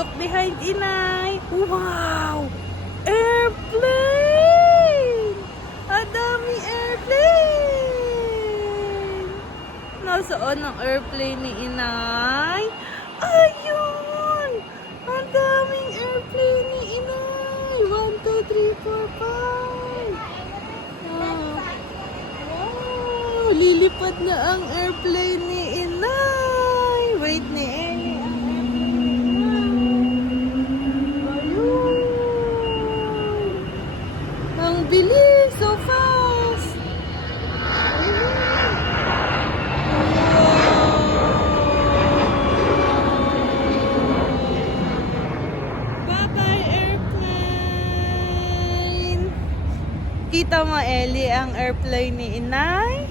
Look behind, inay. Wow! Airplane! Ang dami airplane! Nasaan ang airplane ni inay? Ayun! Ang daming airplane ni inay! 1, 2, 3, 4, 5. Wow! Lilipad na ang airplane ni inay! Wait ni Ellie. Ang bilis! So fast! Bye-bye, airplane! Kita mo, Ellie, ang airplane ni inay?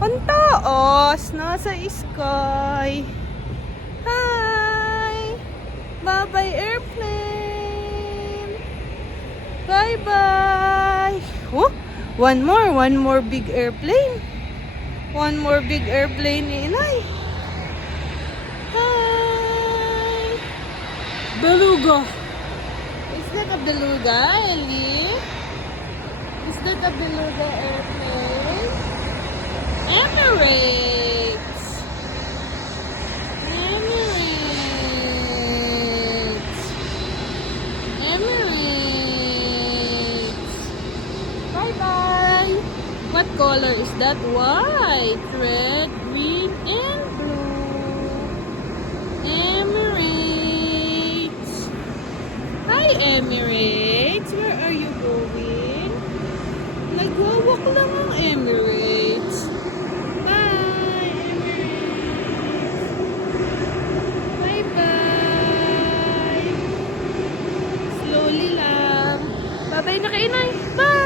Ang taas! Nasa sky! Hi! Bye-bye, airplane! Bye-bye! Oh, one more big airplane. One more big airplane ni inay. Hi! Beluga! Is that a beluga, Ellie? Is that a beluga airplane? Emirates! Emirates! Emirates! Bye-bye! What color is that? White, red, green, and blue. Emirates! Hi, Emirates! Where are you going? Nagwawak lang ang Emirates. Bye, Emirates! Bye-bye! Slowly lang. Bye-bye na kayo, Nay. Bye!